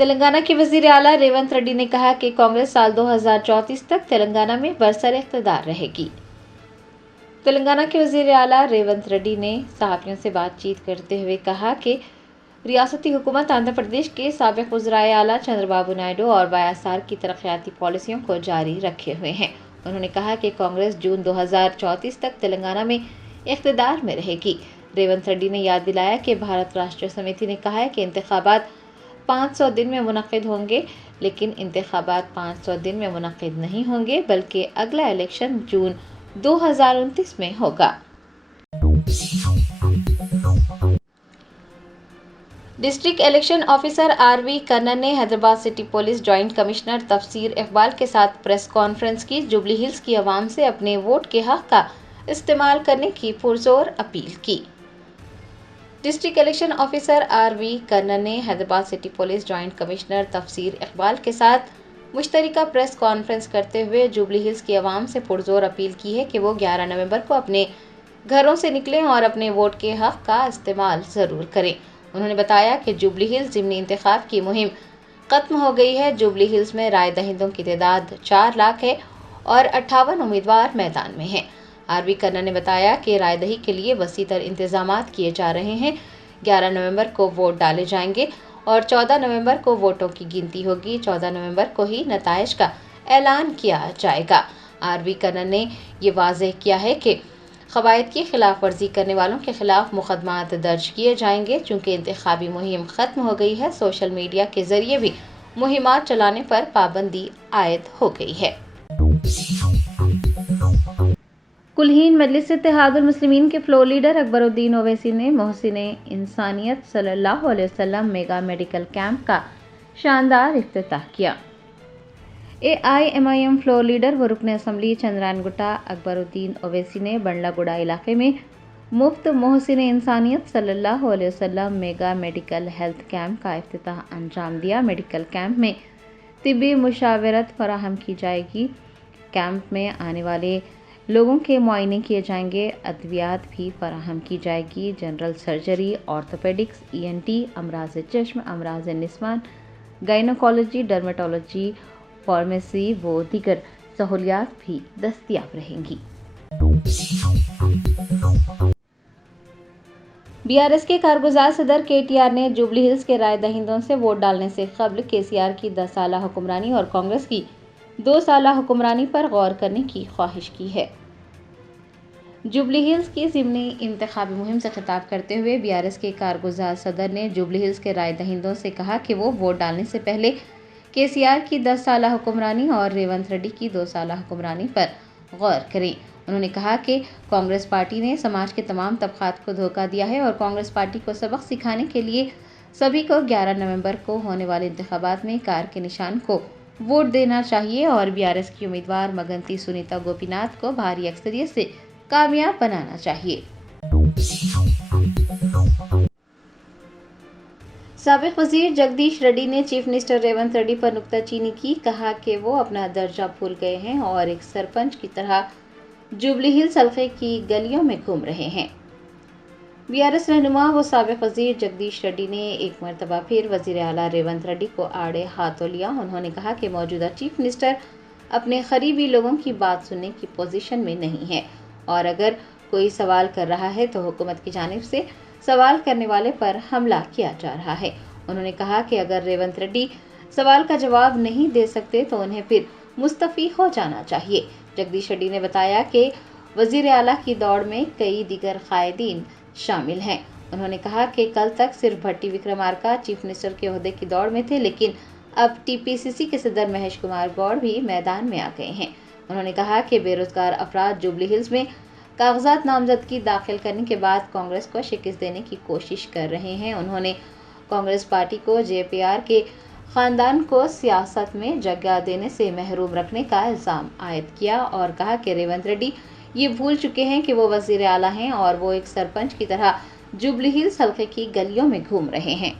تلنگانہ کے وزیر اعلیٰ ریونت ریڈی نے کہا کہ کانگریس سال 2034 تک تلنگانہ میں برسر اقتدار رہے گی۔ تلنگانہ کے وزیر اعلیٰ ریونت ریڈی نے صحافیوں سے بات چیت کرتے ہوئے کہا کہ ریاستی حکومت آندھرا پردیش کے سابق وزرائے اعلیٰ چندر بابو نائیڈو اور وائی ایس آر کی ترقیاتی پالیسیوں کو جاری رکھے ہوئے ہیں۔ انہوں نے کہا کہ کانگریس جون 2034 تک تلنگانہ میں اقتدار میں رہے گی۔ ریونت ریڈی نے یاد دلایا کہ بھارت راشٹریہ سمیتی نے کہا ہے کہ انتخابات 500 دن میں منعقد ہوں گے، لیکن انتخابات 500 دن میں منعقد نہیں ہوں گے بلکہ اگلا الیکشن جون 2029 میں ہوگا۔ District election officer R V Kannan نے Hyderabad city police joint commissioner Tafseer Iqbal کے ساتھ پریس کانفرنس کی۔ جوبلی ہلز کی عوام سے اپنے ووٹ کے حق کا استعمال کرنے کی پرزور اپیل کی۔ District election officer R V Kannan نے Hyderabad city police joint commissioner Tafseer Iqbal کے ساتھ مشترکہ پریس کانفرنس کرتے ہوئے جوبلی ہلز کی عوام سے پرزور اپیل کی ہے کہ وہ 11 نومبر کو اپنے گھروں سے نکلیں اور اپنے ووٹ کے حق کا استعمال ضرور کریں۔ انہوں نے بتایا کہ جوبلی ہلز ضمنی انتخاب کی مہم ختم ہو گئی ہے۔ جوبلی ہلز میں رائے دہندوں کی تعداد 4 لاکھ ہے اور 58 امیدوار میدان میں ہیں۔ آر وی کنن نے بتایا کہ رائے دہی کے لیے وسیع تر انتظامات کیے جا رہے ہیں۔ 11 نومبر کو ووٹ ڈالے جائیں گے اور 14 نومبر کو ووٹوں کی گنتی ہوگی۔ 14 نومبر کو ہی نتائج کا اعلان کیا جائے گا۔ آر وی کنن نے یہ واضح کیا ہے کہ قواعد کی خلاف ورزی کرنے والوں کے خلاف مقدمات درج کیے جائیں گے۔ چونکہ انتخابی مہم ختم ہو گئی ہے، سوشل میڈیا کے ذریعے بھی مہمات چلانے پر پابندی عائد ہو گئی ہے۔ کلہین مجلس اتحاد المسلمین کے فلور لیڈر اکبر الدین اویسی نے محسن انسانیت صلی اللہ علیہ وسلم میگا میڈیکل کیمپ کا شاندار افتتاح کیا۔ AIMIM فلور لیڈر و رکن اسمبلی چندرائن گٹا اکبر الدین اویسی نے بنڈلہ گوڑا علاقے میں مفت محسن انسانیت صلی اللہ علیہ وسلم میگا میڈیکل ہیلتھ کیمپ کا افتتاح انجام دیا۔ میڈیکل کیمپ میں طبی مشاورت فراہم کی جائے گی۔ کیمپ میں آنے والے لوگوں کے معائنے کیے جائیں گے، ادویات بھی فراہم کی جائے گی۔ جنرل سرجری، آرتھوپیڈکس، ENT، امراض چشم، امراض نسوان، گائنیکالوجی، ڈرمیٹالوجی، فارمیسی و دیگر سہولیات بھی دستیاب رہیں گی۔ BRS کے کارگزار صدر KTR نے جوبلی ہلز کے رائے دہندوں سے ووٹ ڈالنے سے قبل KCR کی 10 سالہ حکمرانی اور کانگریس کی 2 سالہ حکمرانی پر غور کرنے کی خواہش کی ہے۔ جوبلی ہلز کی ضمنی انتخابی مہم سے خطاب کرتے ہوئے BRS کے کارگزار صدر نے جوبلی ہلز کے رائے دہندوں سے کہا کہ وہ ووٹ ڈالنے سے پہلے KCR کی 10 سالہ حکمرانی اور ریونت ریڈی کی 2 سالہ حکمرانی پر غور کریں۔ انہوں نے کہا کہ کانگریس پارٹی نے سماج کے تمام طبقات کو دھوکہ دیا ہے اور کانگریس پارٹی کو سبق سکھانے کے لیے سبھی کو 11 نومبر کو ہونے والے انتخابات میں کار کے نشان کو ووٹ دینا چاہیے اور BRS کی امیدوار مگنتی سنیتا گوپی ناتھ کو بھاری اکثریت سے کامیاب بنانا چاہیے۔ سابق وزیر جگدیش ریڈی نے چیف منسٹر ریونت ریڈی پر نکتہ چینی کی۔ کہا کہ وہ اپنا درجہ بھول گئے ہیں اور ایک سرپنچ کی طرح جوبلی ہلز حلقے کی گلیوں میں گھوم رہے ہیں۔ BRS رہنما و سابق وزیر جگدیش ریڈی نے ایک مرتبہ پھر وزیر اعلیٰ ریونت ریڈی کو آڑے ہاتھوں لیا۔ انہوں نے کہا کہ موجودہ چیف منسٹر اپنے قریبی لوگوں کی بات سننے کی پوزیشن میں نہیں ہے اور اگر کوئی سوال کر رہا ہے تو حکومت کی جانب سے سوال کرنے والے پر حملہ کیا جا رہا ہے۔ انہوں نے کہا کہ اگر ریونت ریڈی سوال کا جواب نہیں دے سکتے تو انہیں پھر مستعفی ہو جانا چاہیے۔ جگدیش ریڈی نے بتایا کہ وزیر اعلیٰ کی دوڑ میں کئی دیگر قائدین شامل ہیں۔ انہوں نے کہا کہ کل تک صرف بھٹی وکرمارکا چیف منسٹر کے عہدے کی دوڑ میں تھے، لیکن اب TPCC کے صدر مہیش کمار گوڑ بھی میدان میں آ گئے ہیں۔ انہوں نے کہا کہ بے روزگار افراد جوبلی ہلز میں کاغذات نامزدگی داخل کرنے کے بعد کانگریس کو شکست دینے کی کوشش کر رہے ہیں۔ انہوں نے کانگریس پارٹی کو JPR کے خاندان کو سیاست میں جگہ دینے سے محروم رکھنے کا الزام عائد کیا اور کہا کہ ریونت ریڈی یہ بھول چکے ہیں کہ وہ وزیر اعلیٰ ہیں اور وہ ایک سرپنچ کی طرح جوبلی ہلز حلقے کی گلیوں میں گھوم رہے ہیں۔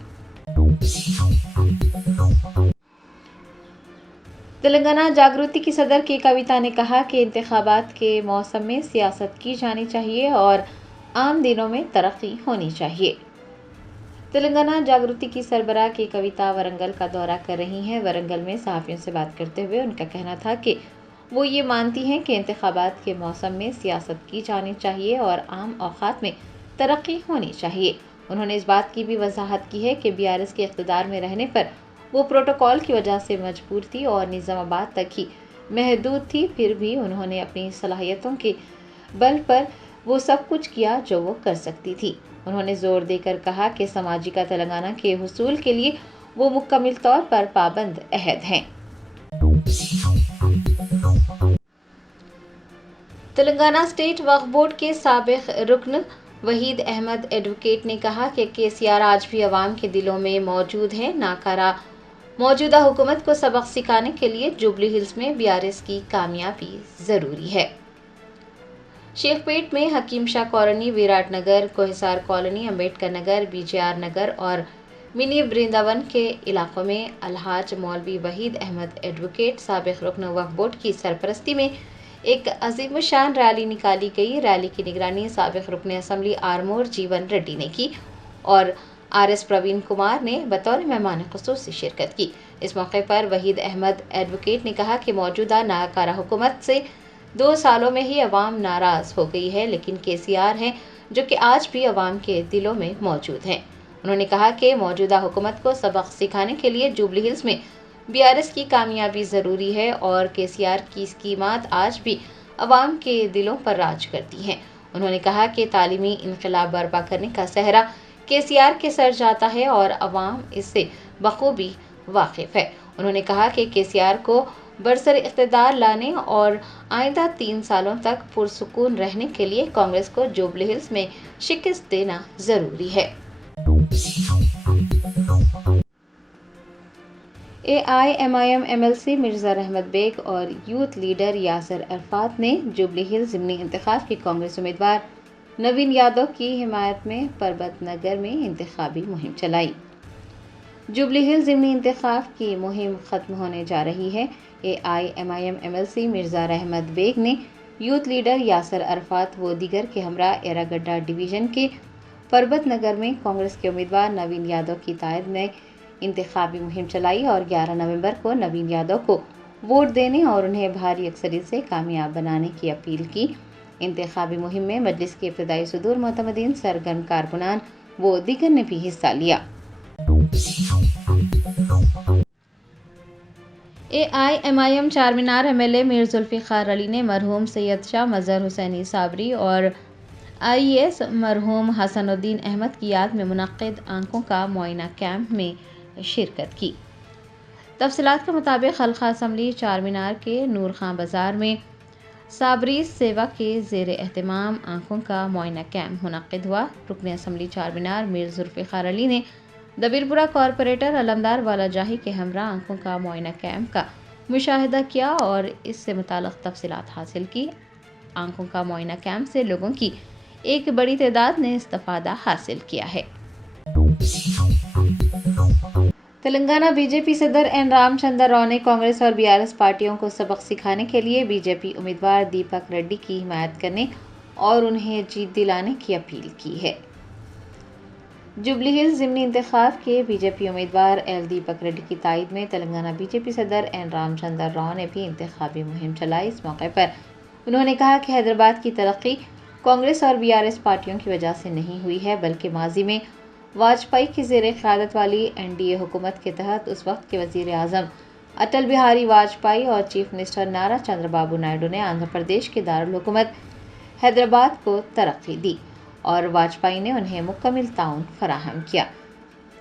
تلنگانہ جاگرتی کی صدر کے کویتا نے کہا کہ انتخابات کے موسم میں سیاست کی جانی چاہیے اور عام دنوں میں ترقی ہونی چاہیے۔ تلنگانہ جاگرتی کی سربراہ کی کویتا ورنگل کا دورہ کر رہی ہیں۔ ورنگل میں صحافیوں سے بات کرتے ہوئے ان کا کہنا تھا کہ وہ یہ مانتی ہیں کہ انتخابات کے موسم میں سیاست کی جانی چاہیے اور عام اوقات میں ترقی ہونی چاہیے۔ انہوں نے اس بات کی بھی وضاحت کی ہے کہ BRS کے اقتدار میں رہنے پر وہ پروٹوکول کی وجہ سے مجبور تھی اور نظام آباد تک ہی محدود تھی، پھر بھی انہوں نے اپنی صلاحیتوں کے بل پر وہ سب کچھ کیا جو وہ کر سکتی تھی۔ انہوں نے زور دے کر کہا کہ سماجی کا تلنگانہ کے حصول کے لیے وہ مکمل طور پر پابند عہد ہیں۔ تلنگانہ اسٹیٹ وقف بورڈ کے سابق رکن وحید احمد ایڈوکیٹ نے کہا کہ KCR آج بھی عوام کے دلوں میں موجود ہے۔ ناکارہ موجودہ حکومت کو سبق سکھانے کے لیے جوبلی ہلز میں BRS کی کامیابی ضروری ہے۔ شیخ پیٹ میں Hakeem Shah colony, Virat Nagar, Kohsar colony, Ambedkar Nagar, BJR Nagar اور منی برنداون کے علاقوں میں الحاج مولوی وحید احمد ایڈوکیٹ سابق رکن وقف بورڈ کی سرپرستی میں ایک عظیم الشان ریلی نکالی گئی۔ ریلی کی نگرانی سابق رکن اسمبلی آرمور جیون ریڈی نے کی اور RS پروین کمار نے بطور مہمان خصوصی شرکت کی۔ اس موقع پر وحید احمد ایڈوکیٹ نے کہا کہ موجودہ ناکارہ حکومت سے 2 سالوں میں ہی عوام ناراض ہو گئی ہے، لیکن KCR ہیں جو کہ آج بھی عوام کے دلوں میں موجود ہیں۔ انہوں نے کہا کہ موجودہ حکومت کو سبق سکھانے کے لیے جوبلی ہلز میں BRS کی کامیابی ضروری ہے اور KCR کی اسکیمات آج بھی عوام کے دلوں پر راج کرتی ہیں۔ انہوں نے کہا کہ تعلیمی انقلاب برپا کرنے کا صحرا KCR کے سر جاتا ہے اور عوام اس سے بخوبی واقف ہے۔ انہوں نے کہا کہ KCR کو برسر اقتدار لانے اور آئندہ 3 سالوں تک پرسکون رہنے کے لیے کانگریس کو جوبلی ہلز میں شکست دینا ضروری ہے۔ AIMIM MLC مرزا رحمت بیگ اور یوتھ لیڈر یاسر عرفات نے جوبلی ہلز ضمنی انتخاب کے کانگریس امیدوار نوین یادو کی حمایت میں پربت نگر میں انتخابی مہم چلائی۔ جوبلی ہلز ضمنی انتخاب کی مہم ختم ہونے جا رہی ہے۔ AIMIM MLC مرزا رحمت بیگ نے یوتھ لیڈر یاسر عرفات و دیگر کے ہمراہ ایراگڈا ڈویژن کے پربت نگر میں کانگریس کے امیدوار نوین یادو کی تائید میں انتخابی مہم چلائی اور 11 نومبر کو نوین یادو کو ووٹ دینے اور انہیں بھاری اکثریت سے کامیاب بنانے کی اپیل کی۔ انتخابی مہم میں مجلس کے ابتدائی صدور معتمدین، سرگرم کارکنان و دیگر نے بھی حصہ لیا۔ AIMIM چارمینار MLA میر ذوالفقار علی نے مرحوم سید شاہ مظہر حسینی صابری اور IAS مرحوم حسن الدین احمد کی یاد میں منعقد آنکھوں کا معائنہ کیمپ میں شرکت کی۔ تفصیلات کے مطابق حلقہ اسمبلی چارمینار کے نور خان بازار میں صابری سیوا کے زیر اہتمام آنکھوں کا معائنہ کیمپ منعقد ہوا۔ رکن اسمبلی چارمینار میر ذوالفقار علی نے دبیرپورہ کارپوریٹر علمدار والا جاہی کے ہمراہ آنکھوں کا معائنہ کیمپ کا مشاہدہ کیا اور اس سے متعلق تفصیلات حاصل کی۔ آنکھوں کا معائنہ کیمپ سے لوگوں کی ایک بڑی تعداد نے استفادہ حاصل کیا ہے۔ تلنگانہ BJP صدر N رام چندر راؤ نے کانگریس اور BRS پارٹیوں کو سبق سکھانے کے لیے BJP امیدوار دیپک ریڈی کی حمایت کرنے اور انہیں جیت دلانے کی اپیل کی ہے۔ جوبلی ہلز ضمنی انتخاب کے BJP امیدوار دیپک ریڈی کی تائید میں تلنگانہ BJP صدر N رام چندر راؤ نے بھی انتخابی مہم چلائی۔ اس موقع پر انہوں نے کہا کہ حیدرآباد کی ترقی کانگریس اور BRS پارٹیوں کی وجہ سے نہیں ہوئی ہے، بلکہ ماضی میں واجپئی کی زیر قیادت والی NDA حکومت کے تحت اس وقت کے وزیر اعظم اٹل بہاری واجپئی اور چیف منسٹر نارا چندر بابو نائیڈو نے آندھرا پردیش کے دارالحکومت حیدرآباد کو ترقی دی اور واجپئی نے انہیں مکمل تعاون فراہم کیا۔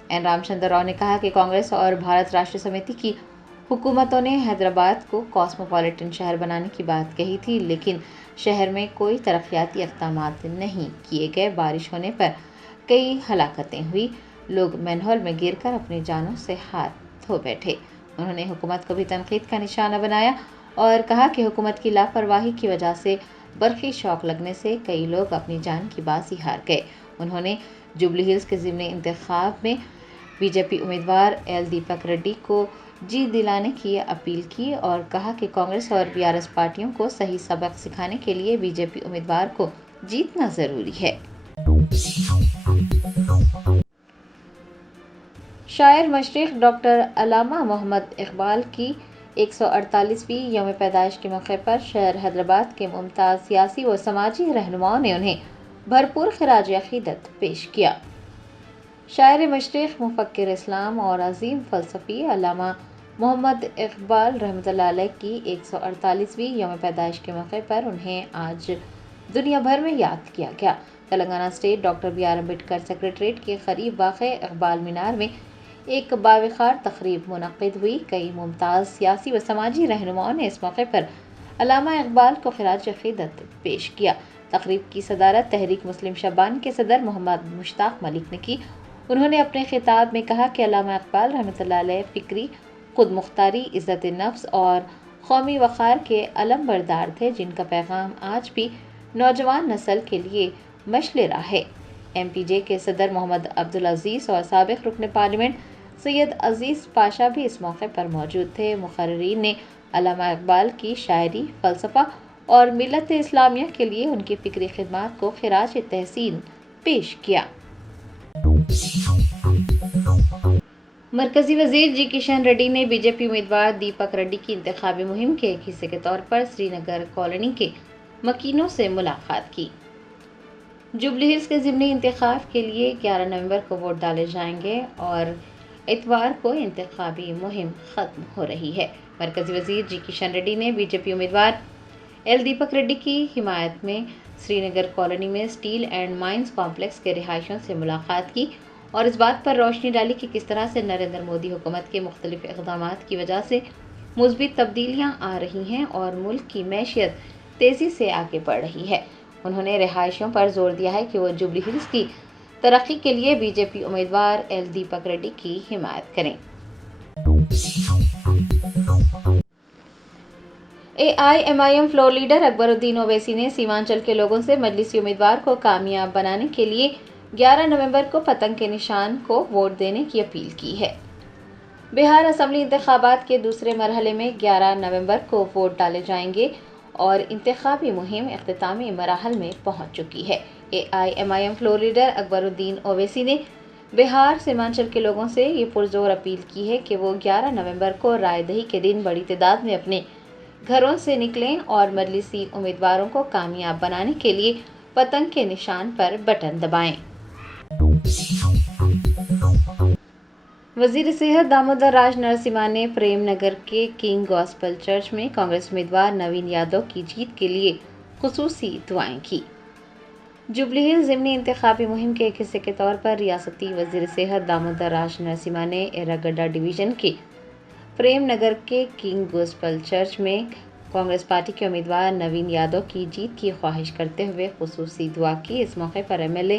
N رام چندر راؤ نے کہا کہ کانگریس اور بھارت راشٹر سمیتی کی حکومتوں نے حیدرآباد کو کاسموپولیٹن شہر بنانے کی بات کہی تھی، لیکن شہر میں کوئی ترقیاتی اقدامات نہیں کیے گئے۔ بارش ہونے پر کئی ہلاکتیں ہوئی، لوگ مین ہول میں گر کر اپنی جانوں سے ہاتھ دھو بیٹھے۔ انہوں نے حکومت کو بھی تنقید کا نشانہ بنایا اور کہا کہ حکومت کی لاپرواہی کی وجہ سے برقی شاک لگنے سے کئی لوگ اپنی جان کی بازی ہار گئے۔ انہوں نے جوبلی ہلز کے ضمنی انتخاب میں BJP امیدوار دیپک ریڈی کو جیت دلانے کی اپیل کی اور کہا کہ کانگریس اور BRS پارٹیوں کو صحیح سبق سکھانے کے لیے BJP امیدوار کو جیتنا ضروری ہے۔ شاعر مشرق ڈاکٹر علامہ محمد اقبال کی 148ویں یوم پیدائش کے موقع پر شہر حیدرآباد کے ممتاز سیاسی و سماجی رہنماؤں نے انہیں بھرپور خراج عقیدت پیش کیا۔ شاعر مشرق، مفکر اسلام اور عظیم فلسفی علامہ محمد اقبال رحمۃ اللہ علیہ کی 148ویں یوم پیدائش کے موقع پر انہیں آج دنیا بھر میں یاد کیا گیا۔ Telangana state doctor B R Ambedkar secretariat کے قریب واقع اقبال مینار میں ایک باوقار تقریب منعقد ہوئی۔ کئی ممتاز سیاسی و سماجی رہنماؤں نے اس موقع پر علامہ اقبال کو خراج عقیدت پیش کیا۔ تقریب کی صدارت تحریک مسلم شبان کے صدر محمد مشتاق ملک نے کی۔ انہوں نے اپنے خطاب میں کہا کہ علامہ اقبال رحمۃ اللہ علیہ فکری خود مختاری، عزت نفس اور قومی وقار کے علم بردار تھے، جن کا پیغام آج بھی نوجوان نسل کے لیے مشعل راہ ہے۔ ایم پی جے کے صدر محمد عبدالعزیز اور سابق رکن پارلیمنٹ سید عزیز پاشا بھی اس موقع پر موجود تھے۔ مقررین نے علامہ اقبال کی شاعری، فلسفہ اور ملت اسلامیہ کے لیے ان کی فکری خدمات کو خراج تحسین پیش کیا۔ مرکزی وزیر جی کشن ریڈی نے بی جے پی امیدوار دیپک ریڈی کی انتخابی مہم کے ایک حصے کے طور پر سری نگر کالونی کے مکینوں سے ملاقات کی۔ جوبلی ہلز کے ضمنی انتخاب کے لیے 11 نومبر کو ووٹ ڈالے جائیں گے اور اتوار کو انتخابی مہم ختم ہو رہی ہے۔ مرکزی وزیر جی کشن ریڈی نے بی جے پی امیدوار ایل دیپک ریڈی کی حمایت میں سری نگر کالونی میں اسٹیل اینڈ مائنز کمپلیکس کے رہائشیوں سے ملاقات کی اور اس بات پر روشنی ڈالی کہ کس طرح سے نریندر مودی حکومت کے مختلف اقدامات کی وجہ سے مثبت تبدیلیاں آ رہی ہیں اور ملک کی معیشت تیزی سے آگے بڑھ رہی ہے۔ انہوں نے رہائشیوں پر زور دیا ہے کہ وہ جوبلی ہلز کی ترقی کے لیے بی جے پی امیدوار ایل دیپک ریڈی کی حمایت کریں۔ AIMIM فلور لیڈر اکبر الدین اویسی نے سیمانچل کے لوگوں سے مجلسی امیدوار کو کامیاب بنانے کے لیے 11 نومبر کو پتنگ کے نشان کو ووٹ دینے کی اپیل کی ہے۔ بہار اسمبلی انتخابات کے دوسرے مرحلے میں 11 نومبر کو ووٹ ڈالے جائیں گے اور انتخابی مہم اختتامی مراحل میں پہنچ چکی ہے۔ AIMIM فلور لیڈر اکبر الدین اویسی نے بہار سیمانچل کے لوگوں سے یہ پرزور اپیل کی ہے کہ وہ 11 نومبر کو رائے دہی کے دن بڑی تعداد میں اپنے گھروں سے نکلیں اور مجلسی امیدواروں کو کامیاب بنانے کے لیے پتنگ کے نشان پر بٹن دبائیں۔ وزیر صحت دامودر راج نرسمہا نے پریم نگر کے کنگ گاسپل چرچ میں کانگریس امیدوار نوین یادو کی جیت کے لیے خصوصی دعائیں کی۔ جوبلی ہلز ضمنی انتخابی مہم کے ایک حصے کے طور پر ریاستی وزیر صحت دامودر راج نرسمہا نے ایراگڈا ڈویژن کے پریم نگر کے کنگ گاسپل چرچ میں کانگریس پارٹی کے امیدوار نوین یادو کی جیت کی خواہش کرتے ہوئے خصوصی دعا کی۔ اس موقع پر MLA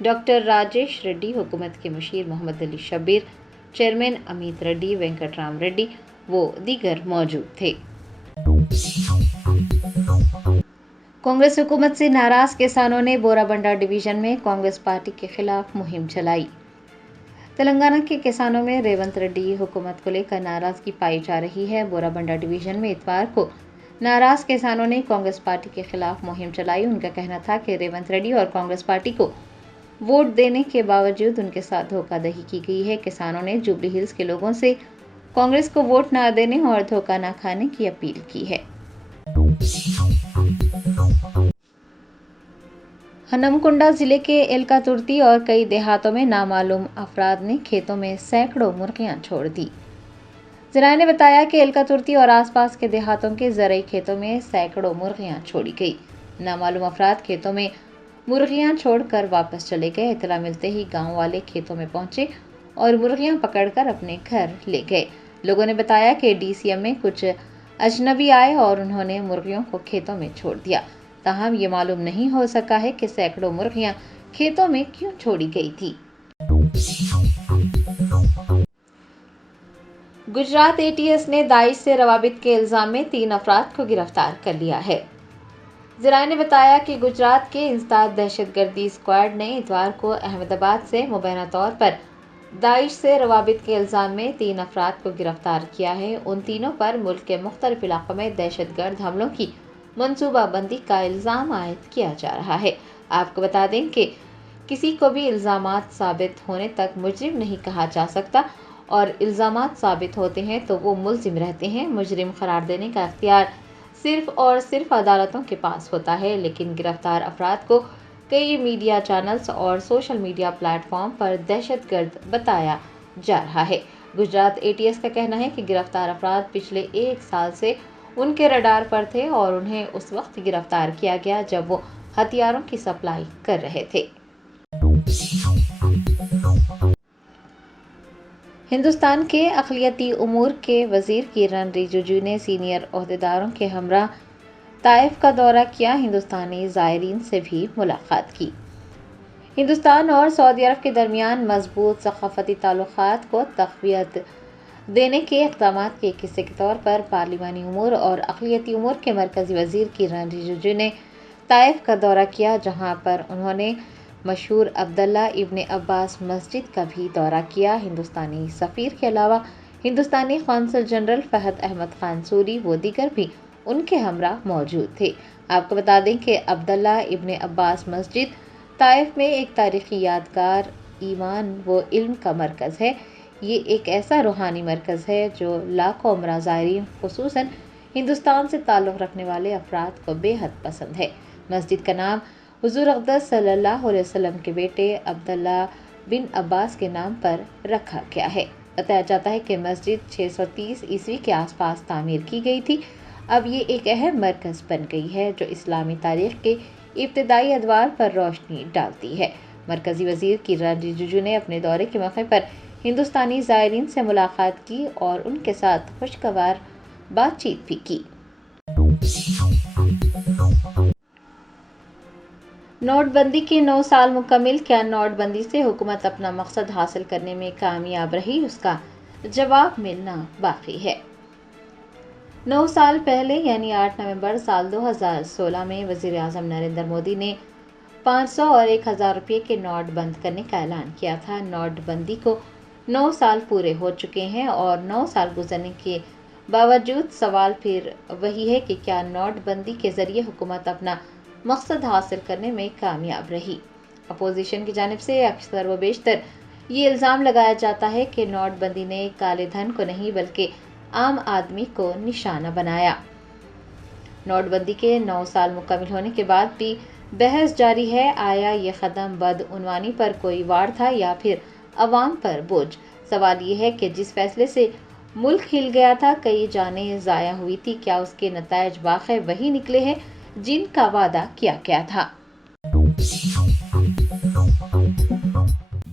ڈاکٹر راجیش ریڈی، حکومت کے مشیر محمد علی شبیر، چیئرمین امیت ریڈی، وینکٹ رام ریڈی و دیگر موجود تھے۔ کانگریس حکومت سے ناراض کسانوں نے بورا بنڈا ڈویژن میں کانگریس پارٹی کے خلاف مہم چلائی۔ تلنگانہ کے کسانوں میں ریونت ریڈی حکومت کو لے کر ناراضگی پائی جا رہی ہے۔ بورا بنڈا ڈویژن میں اتوار کو ناراض کسانوں نے کانگریس پارٹی کے خلاف مہم چلائی۔ ان کا کہنا تھا کہ ریونت ریڈی اور کانگریس پارٹی کو ووٹ دینے کے باوجود ان کے ساتھ دھوکہ دہی کی گئی ہے۔ کسانوں نے جوبلی ہلز کے لوگوں سے کانگریس کو ووٹ نہ دینے اور دھوکہ نہ کھانے کی اپیل کی ہے۔ ہنمکنڈا ضلع کے ایلکا ترتی اور کئی دیہاتوں میں نامعلوم افراد نے کھیتوں میں سینکڑوں مرغیاں چھوڑ دی۔ ذرائع نے بتایا کہ ایلکا ترتی اور آس پاس کے دیہاتوں کے زرعی کھیتوں میں سینکڑوں مرغیاں چھوڑی گئی۔ نامعلوم افراد کھیتوں میں مرغیاں چھوڑ کر واپس چلے گئے۔ اطلاع ملتے ہی گاؤں والے کھیتوں میں پہنچے اور مرغیاں پکڑ کر اپنے گھر لے گئے۔ لوگوں نے بتایا کہ DCM میں کچھ اجنبی آئے اور انہوں نے مرغیوں کو کھیتوں میں چھوڑ دیا۔ تاہم یہ معلوم نہیں ہو سکا ہے کہ سینکڑوں مرغیاں کھیتوں میں کیوں چھوڑی گئی تھی۔ گجرات ATS نے داعش سے روابط کے الزام میں 3 افراد کو گرفتار کر لیا ہے۔ ذرائع نے بتایا کہ گجرات کے انسداد دہشت گردی اسکواڈ نے اتوار کو احمد آباد سے مبینہ طور پر داعش سے روابط کے الزام میں 3 افراد کو گرفتار کیا ہے۔ ان تینوں پر ملک کے مختلف علاقوں میں دہشت گرد حملوں کی منصوبہ بندی کا الزام عائد کیا جا رہا ہے۔ آپ کو بتا دیں کہ کسی کو بھی الزامات ثابت ہونے تک مجرم نہیں کہا جا سکتا، اور الزامات ثابت ہوتے ہیں تو وہ ملزم رہتے ہیں۔ مجرم قرار دینے کا اختیار صرف اور صرف عدالتوں کے پاس ہوتا ہے، لیکن گرفتار افراد کو کئی میڈیا چینلز اور سوشل میڈیا پلیٹ فارم پر دہشت گرد بتایا جا رہا ہے۔ گجرات ATS کا کہنا ہے کہ گرفتار افراد پچھلے 1 سال سے ان کے رڈار پر تھے اور انہیں اس وقت گرفتار کیا گیا جب وہ ہتھیاروں کی سپلائی کر رہے تھے۔ ہندوستان کے اقلیتی امور کے وزیر کرن رجیجو نے سینئر عہدیداروں کے ہمراہ طائف کا دورہ کیا، ہندوستانی زائرین سے بھی ملاقات کی۔ ہندوستان اور سعودی عرب کے درمیان مضبوط ثقافتی تعلقات کو تقویت دینے کے اقدامات کے ایک حصے کے طور پر پارلیمانی امور اور اقلیتی امور کے مرکزی وزیر کرن رجیجو نے طائف کا دورہ کیا، جہاں پر انہوں نے مشہور عبداللہ ابن عباس مسجد کا بھی دورہ کیا۔ ہندوستانی سفیر کے علاوہ ہندوستانی قونصل جنرل فہد احمد خان سوری و دیگر بھی ان کے ہمراہ موجود تھے۔ آپ کو بتا دیں کہ عبداللہ ابن عباس مسجد طائف میں ایک تاریخی یادگار، ایمان و علم کا مرکز ہے۔ یہ ایک ایسا روحانی مرکز ہے جو لاکھوں عمرہ زائرین، خصوصاً ہندوستان سے تعلق رکھنے والے افراد کو بے حد پسند ہے۔ مسجد کا نام حضور اقدس صلی اللہ علیہ وسلم کے بیٹے عبداللہ بن عباس کے نام پر رکھا گیا ہے۔ بتایا جاتا ہے کہ مسجد 630 عیسوی کے آس پاس تعمیر کی گئی تھی۔ اب یہ ایک اہم مرکز بن گئی ہے جو اسلامی تاریخ کے ابتدائی ادوار پر روشنی ڈالتی ہے۔ مرکزی وزیر کرن رجیجو نے اپنے دورے کے موقع پر ہندوستانی زائرین سے ملاقات کی اور ان کے ساتھ خوشگوار بات چیت بھی کی۔ نوٹ بندی کے 9 سال مکمل، کیا نوٹ بندی سے حکومت اپنا مقصد حاصل کرنے میں کامیاب رہی؟ اس کا جواب ملنا باقی ہے۔ 9 سال پہلے یعنی 8 نومبر سال 2016 میں وزیر اعظم نریندر مودی نے 500 اور 1000 روپے کے نوٹ بند کرنے کا اعلان کیا تھا۔ نوٹ بندی کو 9 سال پورے ہو چکے ہیں اور 9 سال گزرنے کے باوجود سوال پھر وہی ہے کہ کیا نوٹ بندی کے ذریعے حکومت اپنا مقصد حاصل کرنے میں کامیاب رہی؟ اپوزیشن کی جانب سے اکثر و بیشتر یہ الزام لگایا جاتا ہے کہ نوٹ بندی نے کالے دھن کو نہیں بلکہ عام آدمی کو نشانہ بنایا۔ نوٹ بندی کے 9 سال مکمل ہونے کے بعد بھی بحث جاری ہے۔ آیا یہ قدم بدعنوانی پر کوئی وار تھا یا پھر عوام پر بوجھ؟ سوال یہ ہے کہ جس فیصلے سے ملک ہل گیا تھا، کئی جانیں ضائع ہوئی تھی، کیا اس کے نتائج واقعی وہی نکلے ہیں جن کا وعدہ کیا گیا تھا؟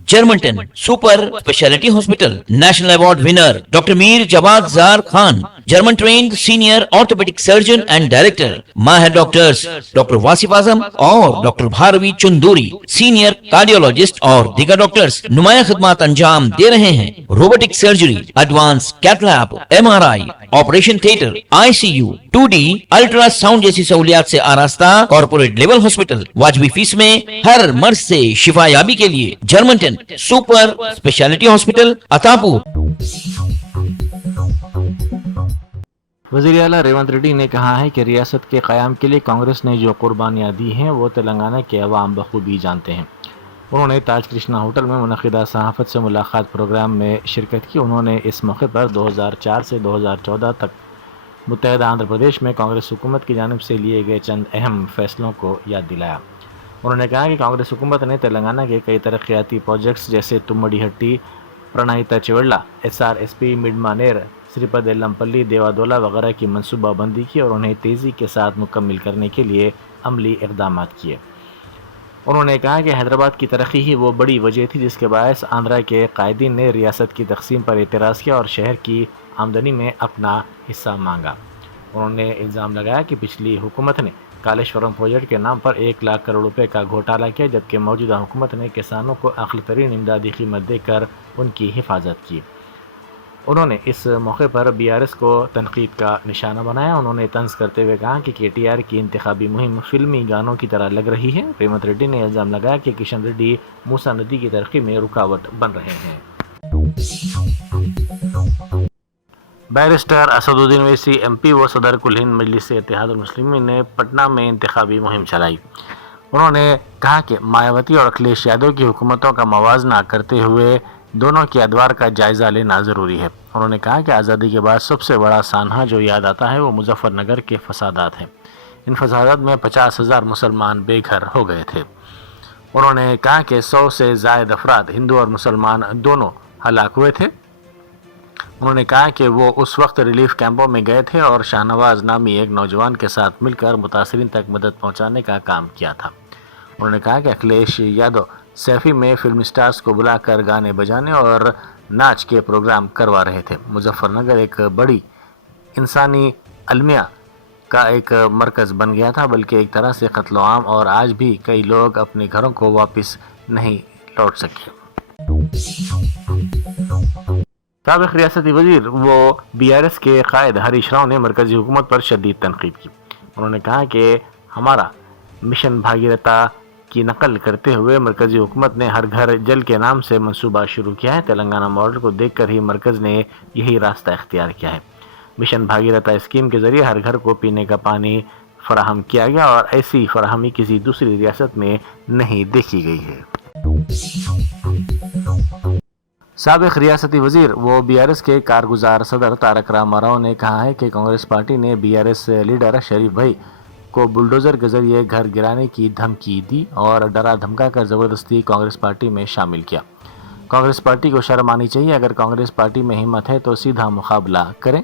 Germanten super speciality hospital national award winner doctor Mir Jawad Zar Khan, German trained senior orthopaedic surgeon and director, ماہر ڈاکٹرز ڈاکٹر واصف اعظم اور doctor Bharavi Chanduri, senior cardiologist اور دیگر ڈاکٹرز نمایاں خدمات انجام دے رہے ہیں۔ Robotic surgery, advance cath lab, MRI، operation theatre, ICU، 2D ultrasound جیسی سہولیات سے آراستہ کارپوریٹ لیول ہاسپٹل، واجبی فیس میں ہر مرض سے شفا یابی کے لیے جرمنٹن سپر اسپیشلٹی ہاسپٹل عطاپور۔ وزیر اعلیٰ ریونت ریڈی نے کہا ہے کہ ریاست کے قیام کے لیے کانگریس نے جو قربانیاں دی ہیں وہ تلنگانہ کے عوام بخوبی جانتے ہیں۔ انہوں نے تاج کرشنا ہوٹل میں منعقدہ صحافت سے ملاقات پروگرام میں شرکت کی۔ انہوں نے اس موقع پر 2004 سے 2014 تک متحدہ آندھرا پردیش میں کانگریس حکومت کی جانب سے لیے گئے چند اہم فیصلوں کو یاد دلایا۔ انہوں نے کہا کہ کانگریس حکومت نے تلنگانہ کے کئی ترقیاتی پروجیکٹس جیسے تمڑی ہٹی، پرانہیتا چیوڑلہ، SRSP، مڈ مانیر، سری پد ایلمپلی، دیوادولہ وغیرہ کی منصوبہ بندی کی اور انہیں تیزی کے ساتھ مکمل کرنے کے لیے عملی اقدامات کیے۔ انہوں نے کہا کہ حیدرآباد کی ترقی ہی وہ بڑی وجہ تھی جس کے باعث آندھرا کے قائدین نے ریاست کی تقسیم پر اعتراض کیا اور شہر کی آمدنی میں اپنا حصہ مانگا۔ انہوں نے الزام لگایا کہ پچھلی حکومت نے کالیشورم پروجیکٹ کے نام پر 1 لاکھ کروڑ روپے کا گھوٹالہ کیا، جبکہ موجودہ حکومت نے کسانوں کو اعلیٰ ترین امدادی قیمت دے کر ان کی حفاظت کی۔ انہوں نے اس موقع پر BRS کو تنقید کا نشانہ بنایا۔ انہوں نے طنز کرتے ہوئے کہا کہ KTR کی انتخابی مہم فلمی گانوں کی طرح لگ رہی ہے۔ ریونت ریڈی نے الزام لگایا کہ کشن ریڈی موسیٰ ندی کی ترقی میں رکاوٹ بن رہے ہیں۔ بیرسٹر اسد الدین اویسی MP و صدر کل ہند مجلس اتحاد المسلمین نے پٹنہ میں انتخابی مہم چلائی۔ انہوں نے کہا کہ مایاوتی اور اکھلیش یادو کی حکومتوں کا موازنہ کرتے ہوئے دونوں کے ادوار کا جائزہ لینا ضروری ہے۔ انہوں نے کہا کہ آزادی کے بعد سب سے بڑا سانحہ جو یاد آتا ہے وہ مظفر نگر کے فسادات ہیں۔ ان فسادات میں 50,000 مسلمان بے گھر ہو گئے تھے۔ انہوں نے کہا کہ 100 سے زائد افراد ہندو اور مسلمان دونوں ہلاک ہوئے تھے۔ انہوں نے کہا کہ وہ اس وقت ریلیف کیمپوں میں گئے تھے اور شاہ نواز نامی ایک نوجوان کے ساتھ مل کر متاثرین تک مدد پہنچانے کا کام کیا تھا۔ انہوں نے کہا کہ اکھلیش یادو سیفی میں فلم سٹارز کو بلا کر گانے بجانے اور ناچ کے پروگرام کروا رہے تھے۔ مظفر نگر ایک بڑی انسانی المیہ کا ایک مرکز بن گیا تھا، بلکہ ایک طرح سے قتل عام، اور آج بھی کئی لوگ اپنے گھروں کو واپس نہیں لوٹ سکے۔ سابق ریاستی وزیر و BRS کے قائد ہریش راؤ نے مرکزی حکومت پر شدید تنقید کی۔ انہوں نے کہا کہ ہمارا مشن بھاگیرتا کی نقل کرتے ہوئے مرکزی حکومت نے ہر گھر جل کے نام سے منصوبہ شروع کیا ہے۔ تلنگانہ ماڈل کو دیکھ کر ہی مرکز نے یہی راستہ اختیار کیا ہے۔ مشن بھاگیرتا اسکیم کے ذریعے ہر گھر کو پینے کا پانی فراہم کیا گیا اور ایسی فراہمی کسی دوسری ریاست میں نہیں دیکھی گئی ہے۔ سابق ریاستی وزیر و BRS کے کارگزار صدر تارک راما راؤ نے کہا ہے کہ کانگریس پارٹی نے BRS لیڈر شریف بھائی کو بلڈوزر کے ذریعے گھر گرانے کی دھمکی دی اور ڈرا دھمکا کر زبردستی کانگریس پارٹی میں شامل کیا۔ کانگریس پارٹی کو شرم آنی چاہیے، اگر کانگریس پارٹی میں ہمت ہے تو سیدھا مقابلہ کریں۔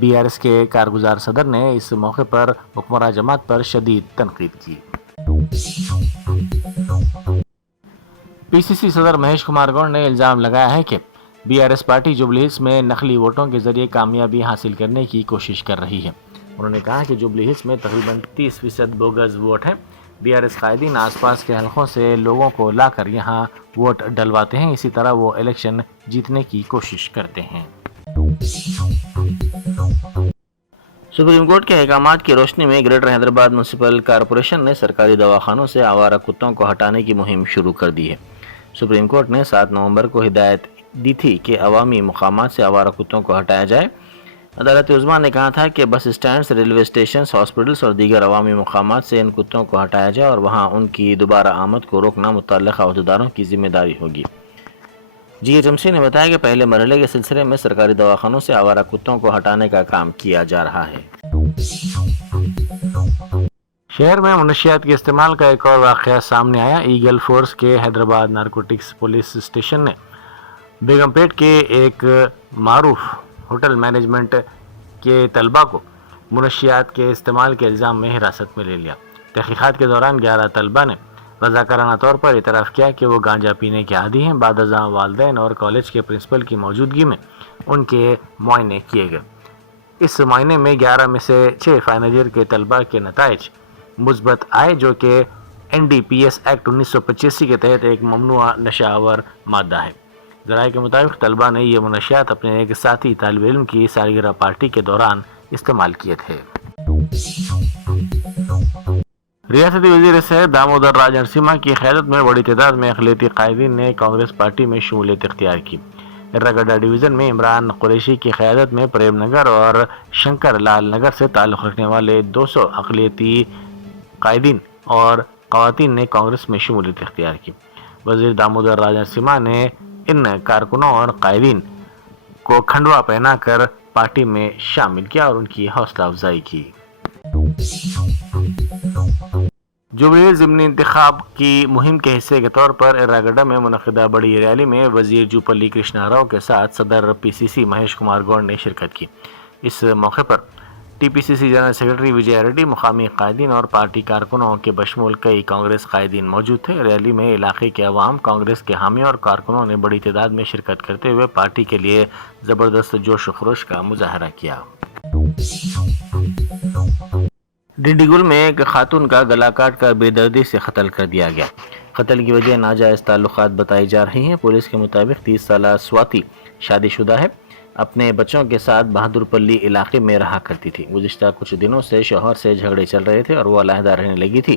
BRS کے کارگزار صدر نے اس موقع پر حکمراں جماعت پر شدید تنقید کی۔ PCC صدر مہیش کمار گوڑ نے الزام لگایا ہے کہ BRS پارٹی جوبلی ہلز میں نقلی ووٹوں کے ذریعے کامیابی حاصل کرنے کی کوشش کر رہی ہے۔ انہوں نے کہا کہ جوبلی ہلز میں تقریباً 30% بوگس ووٹ ہیں۔ BRS قائدین آس پاس کے حلقوں سے لوگوں کو لا کر یہاں ووٹ ڈلواتے ہیں، اسی طرح وہ الیکشن جیتنے کی کوشش کرتے ہیں۔ سپریم کورٹ کے احکامات کی روشنی میں گریٹر حیدرآباد میونسپل کارپوریشن نے سرکاری دواخانوں سے آوارہ کتوں کو ہٹانے کی مہم شروع کر دی ہے۔ سپریم کورٹ نے 7 نومبر کو ہدایت دی تھی کہ عوامی مقامات سے آوارہ کتوں کو ہٹایا جائے۔ عدالت عظمیٰ نے کہا تھا کہ بس اسٹینڈز، ریلوے اسٹیشنز، ہاسپٹلز اور دیگر عوامی مقامات سے ان کتوں کو ہٹایا جائے اور وہاں ان کی دوبارہ آمد کو روکنا متعلقہ عہدیداروں کی ذمہ داری ہوگی۔ GHMC نے بتایا کہ پہلے مرحلے کے سلسلے میں سرکاری دواخانوں سے آوارہ کتوں کو ہٹانے کا کام کیا جا رہا ہے۔ شہر میں منشیات کے استعمال کا ایک اور واقعہ سامنے آیا۔ ایگل فورس کے حیدرآباد نارکوٹکس پولیس اسٹیشن نے بیگم پیٹ کے ایک معروف ہوٹل مینجمنٹ کے طلبہ کو منشیات کے استعمال کے الزام میں حراست میں لے لیا۔ تحقیقات کے دوران 11 طلبہ نے رضاکارانہ طور پر اعتراف کیا کہ وہ گانجا پینے کے عادی ہیں۔ بعد ازاں والدین اور کالج کے پرنسپل کی موجودگی میں ان کے معائنے کیے گئے۔ اس معائنے میں 11 میں سے 6 فائنل ایئر کے طلبہ کے نتائج مثبت آئے، جو کہ NDPS ایکٹ 1985 کے تحت ایک ممنوعہ نشہ آور مادہ ہے۔ ذرائع کے مطابق طلبہ نے یہ منشیات اپنے ایک ساتھی طالب علم کی سالگرہ پارٹی کے دوران استعمال کیے تھے۔ ریاستی وزیر صحت دامودر راج نرسمہا کی قیادت میں بڑی تعداد میں اقلیتی قائدین نے کانگریس پارٹی میں شمولیت اختیار کی۔ ارراگڈہ ڈویژن میں عمران قریشی کی قیادت میں پریم نگر اور شنکر لال نگر سے تعلق رکھنے والے 200 اقلیتی قائدین اور خواتین نے کانگریس میں شمولیت اختیار کی۔ وزیر دامودر راج نرسمہا نے ان کارکنوں اور قائدین کو کھنڈوا پہنا کر پارٹی میں شامل کیا اور ان کی حوصلہ افزائی کی۔ جوبلی ضمنی انتخاب کی مہم کے حصے کے طور پر ارراگڈہ میں منعقدہ بڑی ریلی میں وزیر جوپلی کرشنا راؤ کے ساتھ صدر PCC مہیش کمار گوڑ نے شرکت کی۔ اس موقع پر TPCC جنرل سیکرٹری وجے ریڈی، مقامی قائدین اور پارٹی کارکنوں کے بشمول کئی کانگریس قائدین موجود تھے۔ ریلی میں علاقے کے عوام، کانگریس کے حامیوں اور کارکنوں نے بڑی تعداد میں شرکت کرتے ہوئے پارٹی کے لیے زبردست جوش و خروش کا مظاہرہ کیا۔ ڈنڈیگل میں ایک خاتون کا گلا کاٹ کر بے دردی سے قتل کر دیا گیا۔ قتل کی وجہ ناجائز تعلقات بتائی جا رہی ہیں۔ پولیس کے مطابق 30 سالہ سواتی شادی شدہ ہے، اپنے بچوں کے ساتھ بہادر پلی علاقے میں رہا کرتی تھی۔ گزشتہ کچھ دنوں سے شوہر سے جھگڑے چل رہے تھے اور وہ علیحدہ رہنے لگی تھی۔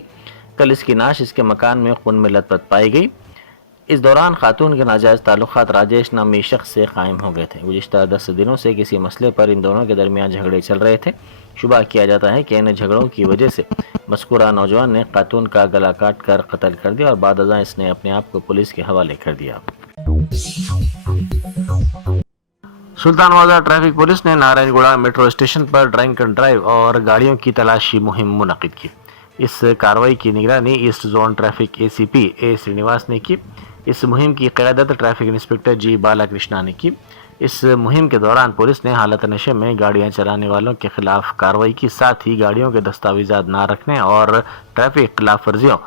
کل اس کی نعش اس کے مکان میں خون میں لت پت پائی گئی۔ اس دوران خاتون کے ناجائز تعلقات راجیش نامی شخص سے قائم ہو گئے تھے۔ گزشتہ 10 دنوں سے کسی مسئلے پر ان دونوں کے درمیان جھگڑے چل رہے تھے۔ شبہ کیا جاتا ہے کہ ان جھگڑوں کی وجہ سے مذکورہ نوجوان نے خاتون کا گلا کاٹ کر قتل کر دیا اور بعد ازاں اس نے اپنے آپ کو پولیس کے حوالے کر دیا۔ سلطان بازار ٹریفک پولیس نے نارائن گوڑا میٹرو اسٹیشن پر ڈرنک اینڈ ڈرائیو اور گاڑیوں کی تلاشی مہم منعقد کی۔ اس کارروائی کی نگرانی ایسٹ زون ٹریفک اے سی پی اے سرینیواس نے کی۔ اس مہم کی قیادت ٹریفک انسپکٹر جی بالا کرشنا نے کی۔ اس مہم کے دوران پولیس نے حالت نشے میں گاڑیاں چلانے والوں کے خلاف کارروائی کی، ساتھ ہی گاڑیوں کے دستاویزات نہ رکھنے اور ٹریفک خلاف ورزیوں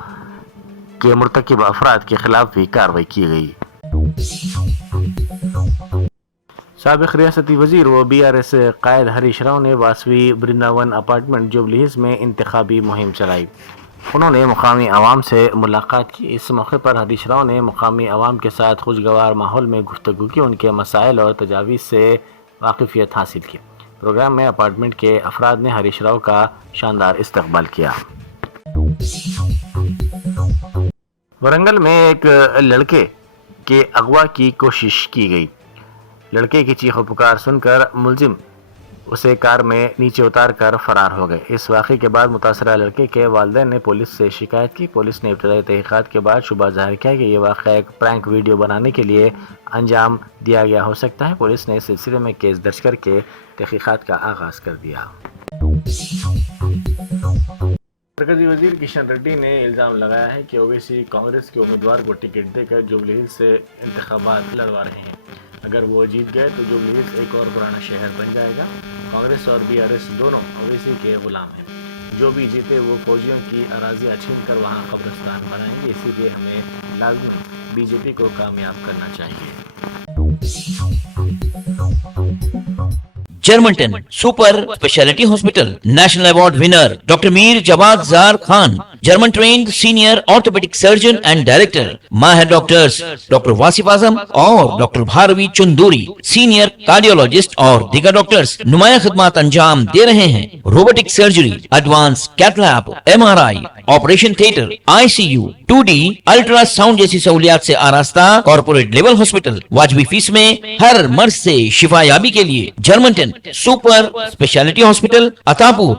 کے مرتکب افراد کے خلاف بھی کارروائی کی گئی۔ سابق ریاستی وزیر و بی آر ایس قائد ہریش راؤ نے واسوی برنداون اپارٹمنٹ جوبلی ہلز میں انتخابی مہم چلائی۔ انہوں نے مقامی عوام سے ملاقات کی۔ اس موقع پر ہریش راؤ نے مقامی عوام کے ساتھ خوشگوار ماحول میں گفتگو کی، ان کے مسائل اور تجاویز سے واقفیت حاصل کی۔ پروگرام میں اپارٹمنٹ کے افراد نے ہریش راؤ کا شاندار استقبال کیا۔ ورنگل میں ایک لڑکے کے اغوا کی کوشش کی گئی۔ لڑکے کی چیخ و پکار سن کر ملزم اسے کار میں نیچے اتار کر فرار ہو گئے۔ اس واقعے کے بعد متاثرہ لڑکے کے والدین نے پولیس سے شکایت کی۔ پولیس نے ابتدائی تحقیقات کے بعد شبہ ظاہر کیا کہ یہ واقعہ ایک پرینک ویڈیو بنانے کے لیے انجام دیا گیا ہو سکتا ہے۔ پولیس نے اس سلسلے میں کیس درج کر کے تحقیقات کا آغاز کر دیا۔ مرکزی وزیر کشن ریڈی نے الزام لگایا ہے کہ اویسی کانگریس کے امیدوار کو ٹکٹ دے کر جوبلی ہلز سے انتخابات لڑوا رہے ہیں۔ اگر وہ جیت گئے تو جوبلی ہلز ایک اور پرانا شہر بن جائے گا۔ کانگریس اور بی آر ایس دونوں اویسی کے غلام ہیں۔ جو بھی جیتے وہ فوجیوں کی اراضیاں چھین کر وہاں قبرستان بنائیں گے، اسی لیے ہمیں لازمی بی جے پی کو کامیاب کرنا چاہیے۔ Germanten super speciality hospital national award winner doctor Mir Jawad Zar Khan, German trained senior orthopaedic surgeon and director, ماہر ڈاکٹرز ڈاکٹر واصف اعظم اور doctor Bharavi Chanduri, senior cardiologist اور دیگر ڈاکٹرز نمایاں خدمات انجام دے رہے ہیں۔ Robotic surgery, advance cath lab, M R I, operation theatre, I C U, 2D ultrasound جیسی سہولیات سے آراستہ کارپوریٹ لیول ہاسپٹل، واجبی فیس میں ہر مرض سے شفا یابی کے لیے جرمنٹن سپر اسپیشلٹی ہاسپٹل، عطاپور